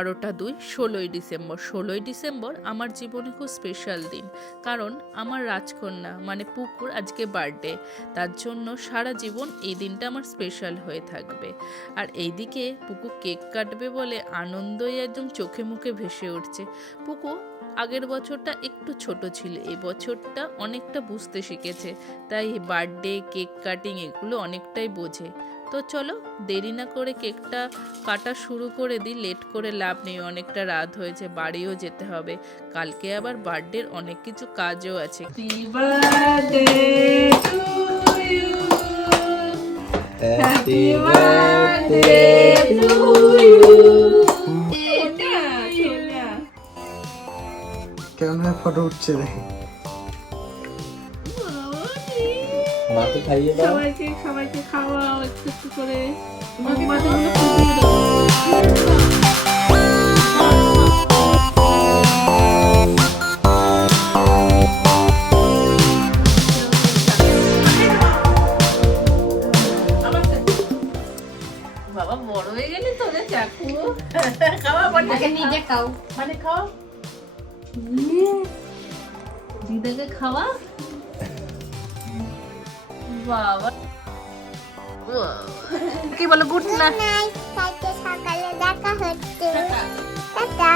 বারোটা দুই, ষোলোই ডিসেম্বর। ষোলোই ডিসেম্বর আমার জীবনে খুব স্পেশাল দিন। কারণ আমার রাজকন্যা মানে পুকুর, আজকে বার্থডে তার জন্য সারা জীবন এই দিনটা আমার স্পেশাল হয়ে থাকবে। আর এইদিকে পুকু কেক কাটবে বলে আনন্দই একদম চোখে মুখে ভেসে উঠছে। পুকু আগের বছরটা একটু ছোট ছিল, এই বছরটা অনেকটা বুঝতে শিখেছে। তাই বার্থডে কেক কাটিং এগুলো অনেকটাই বোঝে। তো চলো দেরি না করে কেকটা কাটা শুরু করে দিই। লেট করে লাভ নেই অনেকটা রাত হয়েছে বাড়িও যেতে হবে। কালকে আবার বার্থডের অনেক কিছু কাজও আছে। Happy birthday to কেমন ফটো উঠছে রে মাকে খাইয়ে দাও। সবাইকে সবাইকে খাওয়াও একটু একটু করে। মোমবাতিগুলো ফুটিয়ে দাও বাবা বড় হয়ে গেলি তো চাকু। খাওয়া নিজে খাও। মানে খাও দিদাকে খাওয়া? বাবা। কি বলো গুড নাইট কালকে সকালে দেখা হচ্ছে। টাটা।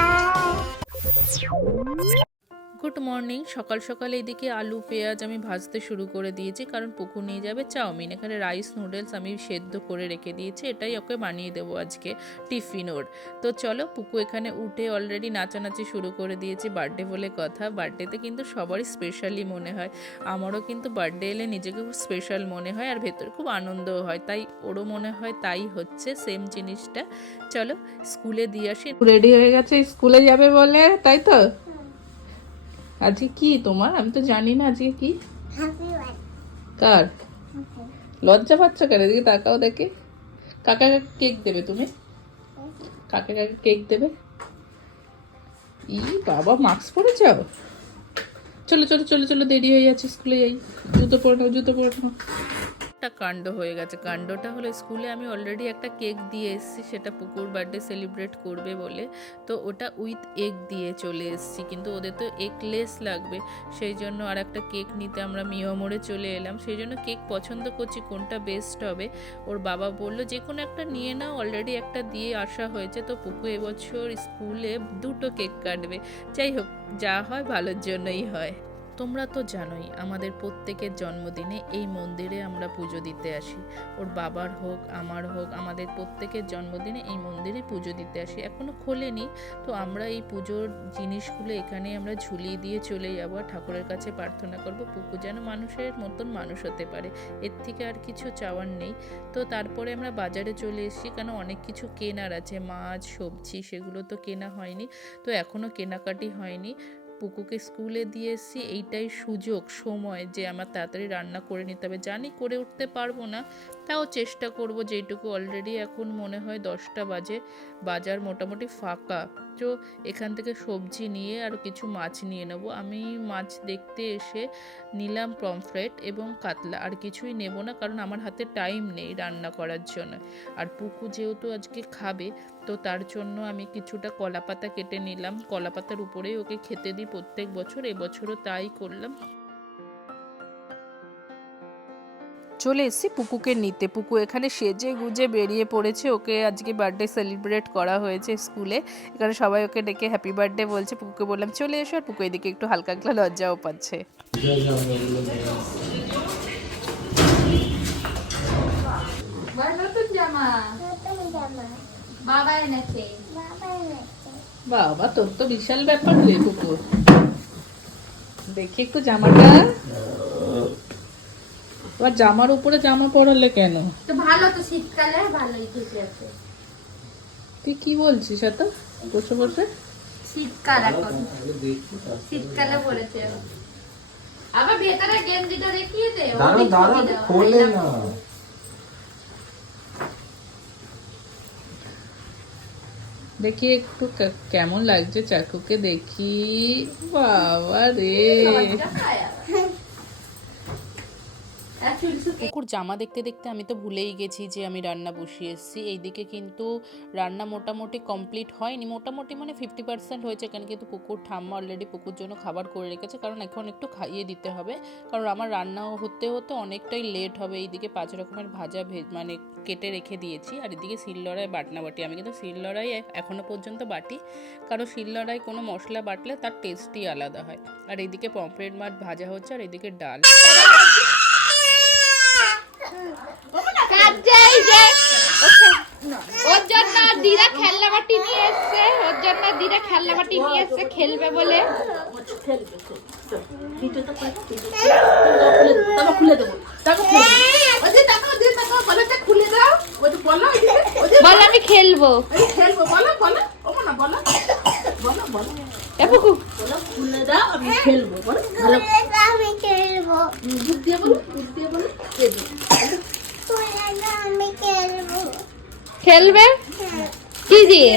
Good morning. সকাল সকাল এইদিকে আলু, পেঁয়াজ আমি ভাজতে শুরু করে দিয়েছি, কারণ পুকুর নিয়ে যাবে চাউমিন। এখানে রাইস, নুডলস আমি সেদ্ধ করে রেখে দিয়েছি, এটাই ওকে বানিয়ে দেবো আজকে টিফিন ওর। তো চলো, পুকু এখানে উঠে অলরেডি নাচানাচি শুরু করে দিয়েছি বার্থডে বলে কথা। বার্থডেতে কিন্তু সবারই স্পেশালি মনে হয়। আমারও কিন্তু বার্থডে এলে নিজেকে খুব স্পেশাল মনে হয় আর ভেতরে খুব আনন্দও হয়। তাই ওরও মনে হয় তাই হচ্ছে সেম জিনিসটা। চলো, স্কুলে দিয়ে আসি। রেডি হয়ে গেছে, স্কুলে যাবে বলে, তাই তো? আজকে কি তোমার? আমি তো জানি না আজকে কি। কার? লজ্জা পাচ্ছ কার এদিকে তাকাও দেখে। কাকা কাকে কেক দেবে তুমি? কাকে কাকে কেক দেবে? ই বাবা, মাস্ক পরে যাও। চলো চলো চলো চলো, দেরি হয়ে যাচ্ছে, স্কুলে যাই। জুতো পরে নাও, জুতো পরে নাও। একটা কাণ্ড হয়ে গেছে। কাণ্ডটা হলো স্কুলে আমি অলরেডি একটা কেক দিয়ে এসেছি, সেটা পুকুর বার্থডে সেলিব্রেট করবে বলে। তো ওটা উইথ এগ দিয়ে চলে এসেছি, কিন্তু ওদের তো এগ লেস লাগবে। সেই জন্য আর একটা কেক নিতে আমরা মিয়মোড়ে চলে এলাম। সেই জন্য কেক পছন্দ করছি, কোনটা বেস্ট হবে? ওর বাবা বলল, যে কোনো একটা নিয়ে নাও অলরেডি একটা দিয়ে আসা হয়েছে। তো পুকু এবছর স্কুলে দুটো কেক কাটবে। যাই হোক, যা হয় ভালোর জন্যই হয়। তোমরা তো জানোই, আমাদের প্রত্যেকের জন্মদিনে এই মন্দিরে আমরা পুজো দিতে আসি। ওর বাবার হোক, আমার হোক, আমাদের প্রত্যেকের জন্মদিনে এই মন্দিরে পুজো দিতে আসি। এখনও খোলেনি, তো আমরা এই পুজোর জিনিসগুলো এখানে আমরা ঝুলিয়ে দিয়ে চলে যাব ঠাকুরের কাছে প্রার্থনা করব পুকু যেন মানুষের মতন মানুষ হতে পারে। এর থেকে আর কিছু চাওয়ার নেই। তো তারপরে আমরা বাজারে চলে এসেছি, কেন অনেক কিছু কেনার আছে, মাছ, সবজি, সেগুলো তো কেনা হয়নি। তো এখনও কেনাকাটি হয়নি। পুকুকে স্কুলে দিয়ে এসেছি। এইটাই সুযোগ, সময় যে আমার তাড়াতাড়ি রান্না করে নিতে হবে। জানি করে উঠতে পারব না তাও চেষ্টা করব যেটুকু অলরেডি এখন মনে হয় দশটা বাজে। বাজার মোটামুটি ফাঁকা। তো এখান থেকে সবজি নিয়ে আর কিছু মাছ নিয়ে নেব। আমি মাছ দেখতে এসে নিলাম পমফ্রেট এবং কাতলা। আর কিছুই নেব না কারণ আমার হাতে টাইম নেই রান্না করার জন্য। আর পুকু যেহেতু আজকে খাবে, তো তার জন্য আমি কিছুটা কলা পাতা কেটে নিলাম। কলা পাতার উপরেই ওকে খেতে দিই প্রত্যেক বছর। এবছরও তাই করলাম। চলে এসেছি। পুকুকে নিতে। পুকু এখানে সেজে গুজে বেরিয়ে পড়েছে। ওকে আজকে বার্থডে সেলিব্রেট করা হয়েছে স্কুলে এখানে সবাই ওকে ডেকে হ্যাপি বার্থডে বলছে। পুকুকে বললাম, চলে এসো। আর পুকু এদিকে একটু হালকা হালকা লজ্জাও পাচ্ছে। বাবা, তোর তো বিশাল ব্যাপার রে পুকু দেখি একটু জামাটা। তোমার জামার উপরে জামা পরালে কেন? তো ভালো তো শীতকালে ভালোই ঠিক আছে। তুই কি বলছিস এত? বসে বসে? শীতকাল এখন। শীতকালে পড়েছে। আবার ভেতরে গেঞ্জিটা দেখিয়ে দে দাঁড়া দাঁড়া খোলে না দেখি একটু কেমন লাগছে চাকুকে দেখি। বাবা রে। আবার। কুকুর জামা দেখতে দেখতে আমি তো ভুলেই গেছি যে আমি রান্না বসিয়ে এসেছি। এইদিকে কিন্তু রান্না মোটামুটি কমপ্লিট হয়নি। মোটামুটি মানে ফিফটি পার্সেন্ট হয়েছে এখানে কিন্তু কুকুর ঠাম্মা অলরেডি কুকুর জন্য খাবার করে রেখেছে। কারণ এখন একটু খাইয়ে দিতে হবে। কারণ আমার রান্না হতে হতে অনেকটাই লেট হবে। এইদিকে পাঁচ রকমের ভাজা ভেজ মানে কেটে রেখে দিয়েছি। আর এদিকে শিলনোড়ায় বাটনা বাটি। আমি কিন্তু শিলনোড়াই এখনও পর্যন্ত বাটি। কারণ শিলনোড়ায় কোনো মশলা বাটলে তার টেস্টই আলাদা হয়। আর এইদিকে পমফ্রেট মাছ ভাজা হচ্ছে আর এদিকে ডাল। ওর জন্য দিদা খেলনা বাটি নিয়ে এসছে। ওর জন্য দিদা খেলনা বাটি নিয়ে এসছে, খেলবে বলে। বলে, আমি খেলব। খেলব বলো বলো না বলো। খেলব? কি দিয়ে?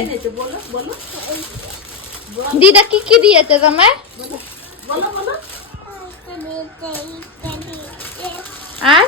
দিদা কি কি দিয়েছে তোমায় বলো আর?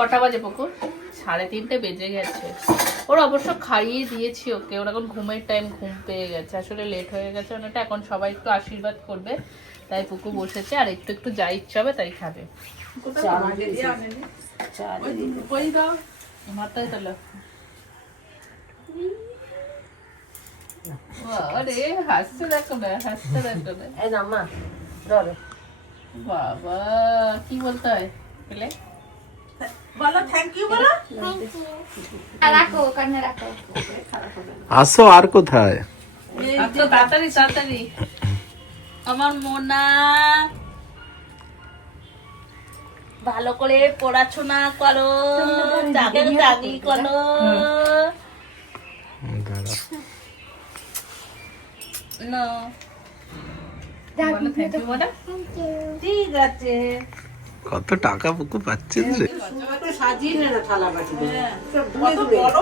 কটা বাজে পুকুর? সাড়ে তিনটে বেজে গেছে। ওর অবশ্য খাইয়ে দিয়েছি ওকে। ওর এখন ঘুমের টাইম ঘুম পেয়ে গেছে। আসলে লেট হয়ে গেছে অনেকটা। এখন সবাই একটু আশীর্বাদ করবে। তাই পুকু বসেছে। আর একটু একটু যা ইচ্ছা হবে তাই খাবে। দাও। মাথায় তোলো আরে হাসছে দেখো না হাসছে দেখো না। বাবা কি বলতে হয়? পেলে রাখো ওখানে রাখো আসো আর কোথায়? তাড়াতাড়ি তাড়াতাড়ি। আমার মোনা। ভালো করে পড়াশোনা করো। চাকরি চাকরি করো। ঠিক আছে। কত টাকা পুকু পাচ্ছেন রে কত বড়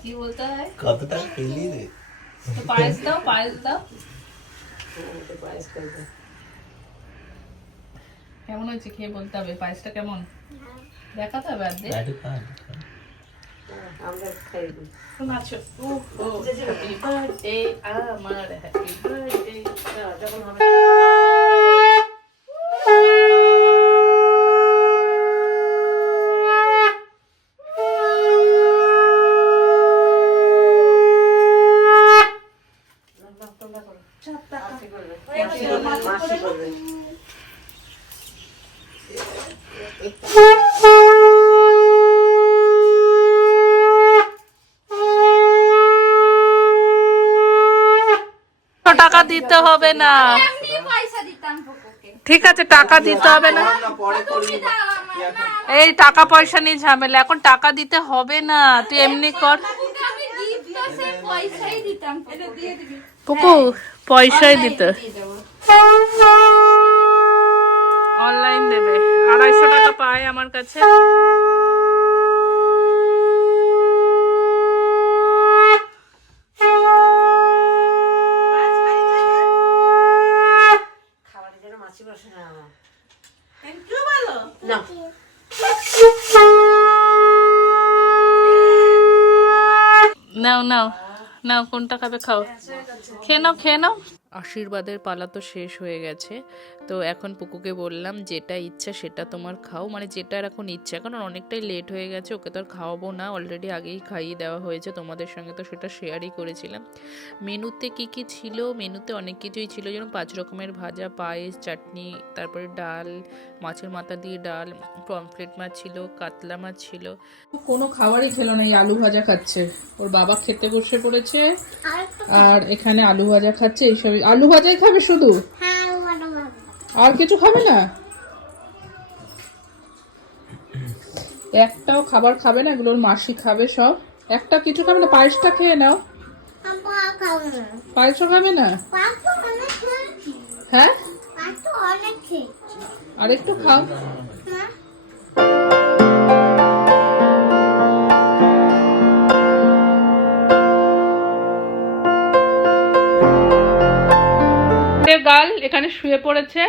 কি বলতে হয়? কত টাকা পেলি রে? তো পায়েস দাও পায়েস দাও। কেমন হয়েছে খেয়ে বলতে হবে? পায়েসটা কেমন? দেখাতে হবে আর শোনাচ্ছো ও হ্যাপি বার্থডে আমার হ্যাপি বার্থডে টাকা দিতে হবে না। ঠিক আছে, টাকা দিতে হবে না। এই টাকা পয়সা নিয়ে ঝামেলা, এখন টাকা দিতে হবে না। তুই এমনি কর। পুকু পয়সাই দিতে। অনলাইন দেবে। আড়াইশো টাকা পায় আমার কাছে। নাও নাও নাও কোনটা খাবে খাও। খেয়ে নাও খেয়ে নাও। আশীর্বাদের পালা তো শেষ হয়ে গেছে। তো এখন পুকুকে বললাম যেটা ইচ্ছা সেটা তোমার খাও। মানে যেটা এখন ইচ্ছা কারণ অনেকটাই লেট হয়ে গেছে ওকে তো আর খাওয়াবো না। অলরেডি আগেই খাইয়ে দেওয়া হয়েছে তোমাদের সঙ্গে তো সেটা শেয়ারই করেছিলাম। মেনুতে কি কি ছিল? মেনুতে অনেক কিছুই ছিল যেমন পাঁচ রকমের ভাজা পায়েস চাটনি তারপরে ডাল মাছের মাথা দিয়ে ডাল পমফ্লেট মাছ ছিল কাতলা মাছ ছিল। কোনো খাবারই খেলো না এই আলু ভাজা খাচ্ছে। ওর বাবা খেতে বসে পড়েছে আর এখানে আলু ভাজা খাচ্ছে এইসবই আলু ভাজাই খাবে শুধু? আর কিছু খাবে না? একটাও খাবার খাবে না এগুলোর মাসি খাবে সব। একটা কিছু খাবে না পায়েসটা খেয়ে নাও। পায়েসও খাবে না? হ্যাঁ? আর একটু খাও। এখানে শুয়ে পড়েছে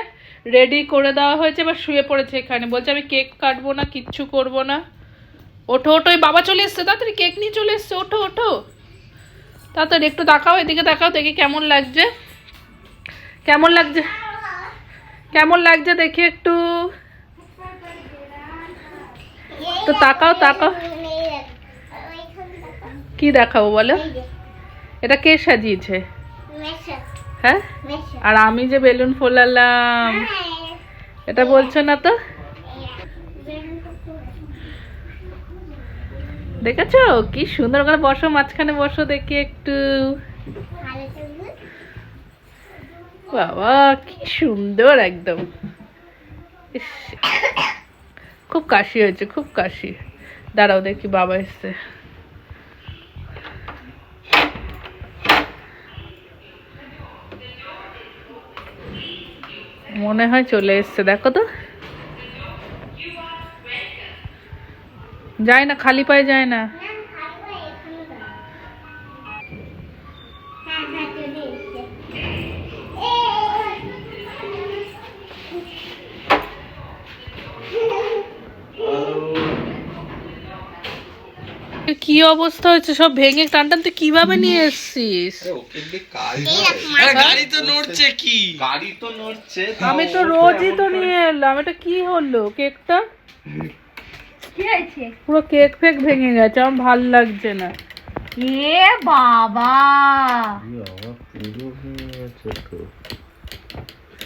রেডি করে দেওয়া হয়েছে বা শুয়ে পড়েছে এখানে। বলছে, আমি কেক কাটবো না, কিচ্ছু করব না। ওঠো ওঠো বাবা চলে এসছে, তাড়াতাড়ি কেক নিয়ে চলে এসছে, ওঠো ওঠো। তাড়াতাড়ি একটু দেখাও, এদিকে দেখাও, দেখি কেমন লাগছে। কেমন লাগছে? কেমন লাগছে দেখি একটু। তো তাকাও তাকাও। কি দেখাবো বলো? এটা কে সাজিয়েছে? হ্যাঁ? আর আমি যে বেলুন ফোলালাম। এটা বলছো না তো? দেখেছ? কি সুন্দর করে বসো মাঝখানে বসো দেখি একটু। বাবা কি সুন্দর একদম। খুব কাশি হয়েছে খুব কাশি। দাঁড়াও দেখি বাবা এসছে। মনে হয় চলে এসছে দেখো তো। যায় না খালি পায়ে যায় না। কি অবস্থা হয়েছে? সব ভেঙে টান টান তুই কীভাবে নিয়ে এসছিস? গাড়ি তো নড়ছে কি? গাড়ি তো নড়ছে আমি তো রোজই তো নিয়ে এলাম। এটা কি হলো? কেকটা? পুরো কেক ফেক ভেঙে গেছে। আমার ভালো লাগছে না। এ বাবা!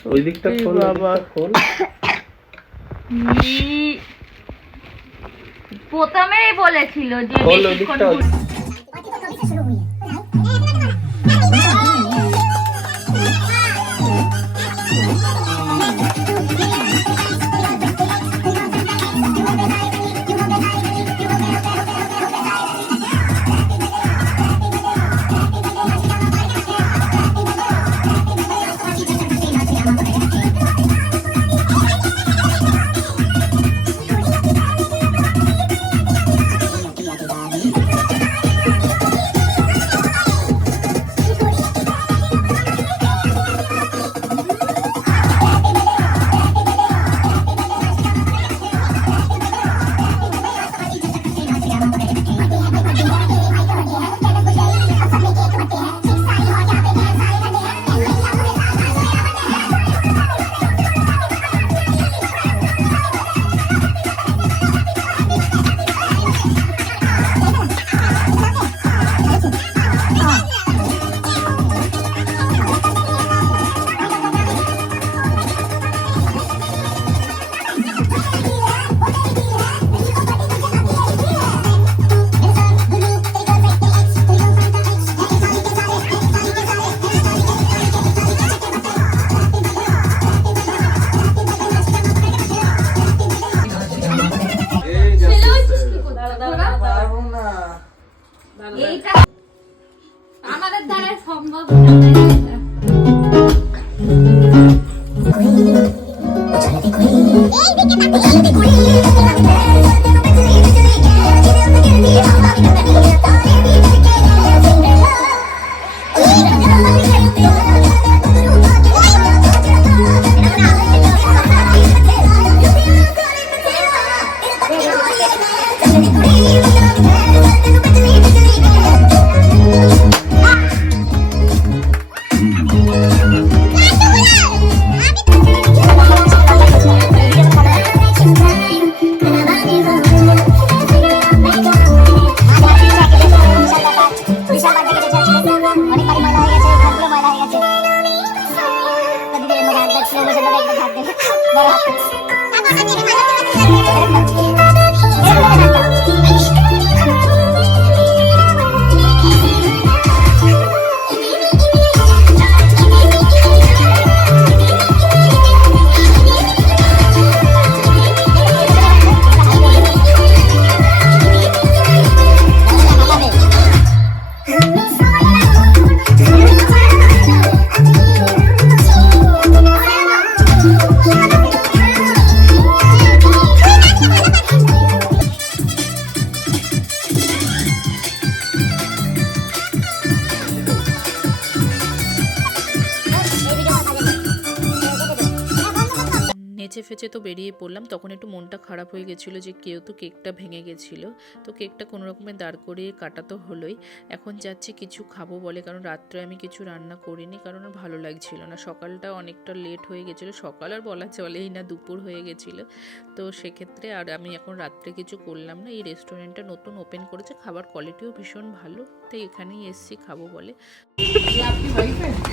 ওই দিকটা খোল বাবা। খোল। প্রথমেই বলেছিল যে বেশিক্ষণ সম্ভব না তো বেরিয়ে পড়লাম, তখন একটু মনটা খারাপ হয়ে গেছিল যে কেউ তো কেকটা ভেঙে গেছিল। তো কেকটা কোনো রকমে দাঁড় করিয়ে কাটা তো হলোই। এখন যাচ্ছি কিছু খাব বলে, কারণ রাত্রে আমি কিছু রান্না করিনি, কারণ ভালো লাগছিল না। সকালটা অনেকটা লেট হয়ে গেছিল, সকাল আর বলা চলেই না, দুপুর হয়ে গেছিল। তো সেক্ষেত্রে আর আমি এখন রাত্রে কিছু করলাম না। এই রেস্টুরেন্টটা নতুন ওপেন করেছে, খাবার কোয়ালিটিও ভীষণ ভালো। তাই এখানেই এসছি খাবো বলে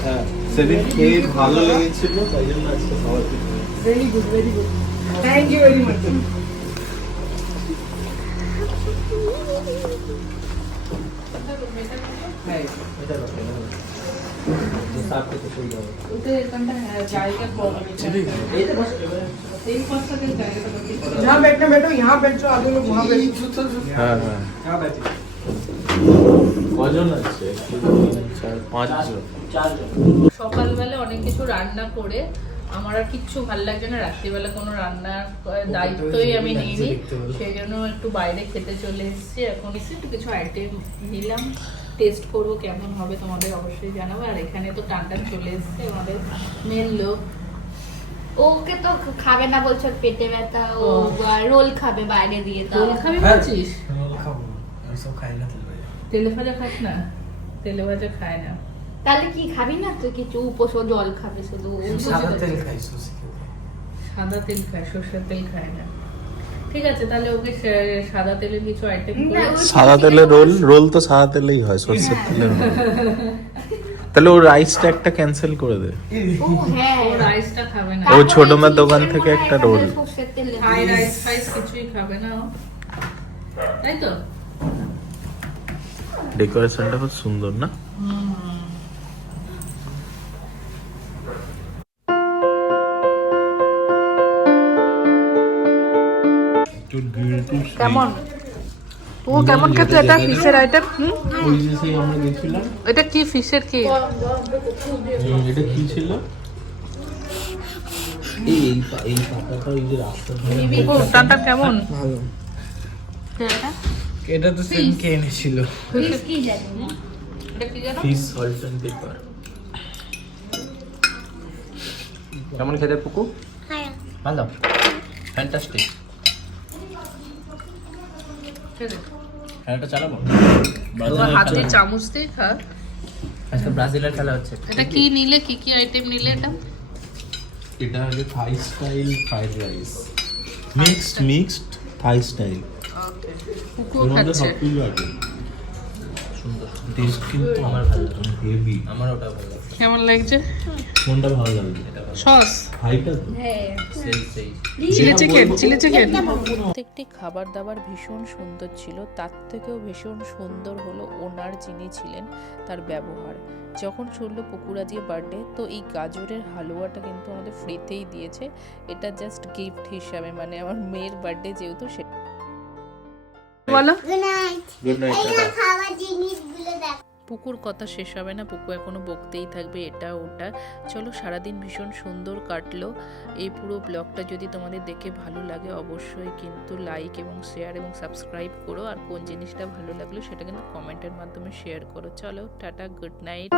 হ্যাঁ সেদিন খেয়ে ভালো লেগেছিল তাই জন্য আজকে খাবার খেতে Very good, very good. Thank you very much. সাথে তো সেই যাবে जहाँ बैठना बैठो यहाँ बैठ जाओ आधे लोग वहाँ बैठो হ্যাঁ হ্যাঁ यहाँ बैठे কজন আছে? সকালবেলা অনেক কিছু রান্না করে আমার আর কিচ্ছু ভালো লাগছে না। রাত্রিবেলা কোনো রান্নার দায়িত্বই আমি নিইনি। সেই জন্য একটু বাইরে খেতে চলে এসেছি। এখন এসে একটু কিছু আইটেম নিলাম। টেস্ট করব কেমন হবে তোমাদের অবশ্যই জানাব। আর এখানে তো টান টান চলে এসছে আমাদের মেন লোক। ওকে তো খাবে না বলছো পেটে ব্যথা ও ও। রোল খাবে বাইরে দিয়ে তো রোল খাবি বলছিস? ওইসব খাই না তেলে ভাজা। খাস না? তেলে ভাজা খায় না। তাহলে কি খাবি না? তুই কিছু উপোস জল খাবে শুধু? সাদা তেল খাই সাদা তেল খাই সর্ষের তেল খায় না। ঠিক আছে তাহলে ওকে সাদা কিছু আইটেম সাদা রোল রোল তো সাদা তেলেই হয় সর্ষের হ্যাঁ। তেলের তাহলে ও রাইসটা একটা ক্যান্সেল করে দে। ও হ্যাঁ। ও রাইসটা খাবে না। ও ছোট মার দোকান থেকে একটা রোল। সর্ষের রাইস ফাইস কিছুই খাবে না তাই তো? ডেকোরেশনটা খুব সুন্দর না? কেমন? ও কেমন খেতে? এটা ফিশের আইটেম ওই যে সেই আমরা গেছিলাম এটা কি ফিশের কি? এটা কি ছিল? এই এই পাতাটা এই যে রাস্তা টানটা কেমন? ভালো। এটা এটা তো সেম কে এনেছিল ফিশ কি জানি না। এটা কি জানো? ফিশ সল্ট অ্যান্ড পেপার কেমন খেতে পুকু? ভালো। ফ্যান্টাস্টিক খেলাটা চালাবো? হাতে চামচ দিয়ে খা। আজকে ব্রাজিলের খেলা হচ্ছে। এটা কি নিলে? কি কি আইটেম নিলে এটা? এটা হচ্ছে Thai style fried rice mixed mixed Thai style খাচ্ছে। কেমন লাগছে? কোনটা ভালো সস? তো। হ্যাঁ। প্রত্যেকটি খাবার দাবার ভীষণ সুন্দর ছিল। তার থেকেও ভীষণ সুন্দর হলো ওনার যিনি ছিলেন তার ব্যবহার। যখন শুনলো পুকুরাজির বার্থডে তো এই গাজরের হালুয়াটা কিন্তু আমাদের ফ্রিতেই দিয়েছে। এটা জাস্ট গিফট হিসাবে মানে আমার মেয়ের বার্থডে যেহেতু সে বলো? পুকুর কথা শেষ হবে না পুকু এখনও বকতেই থাকবে এটা ওটা। চলো সারাদিন ভীষণ সুন্দর কাটলো। এই পুরো ব্লগটা যদি তোমাদের দেখে ভালো লাগে অবশ্যই কিন্তু লাইক এবং শেয়ার এবং সাবস্ক্রাইব করো। আর কোন জিনিসটা ভালো লাগল সেটা কিন্তু কমেন্টের মাধ্যমে শেয়ার করো। চলো টাটা গুড নাইট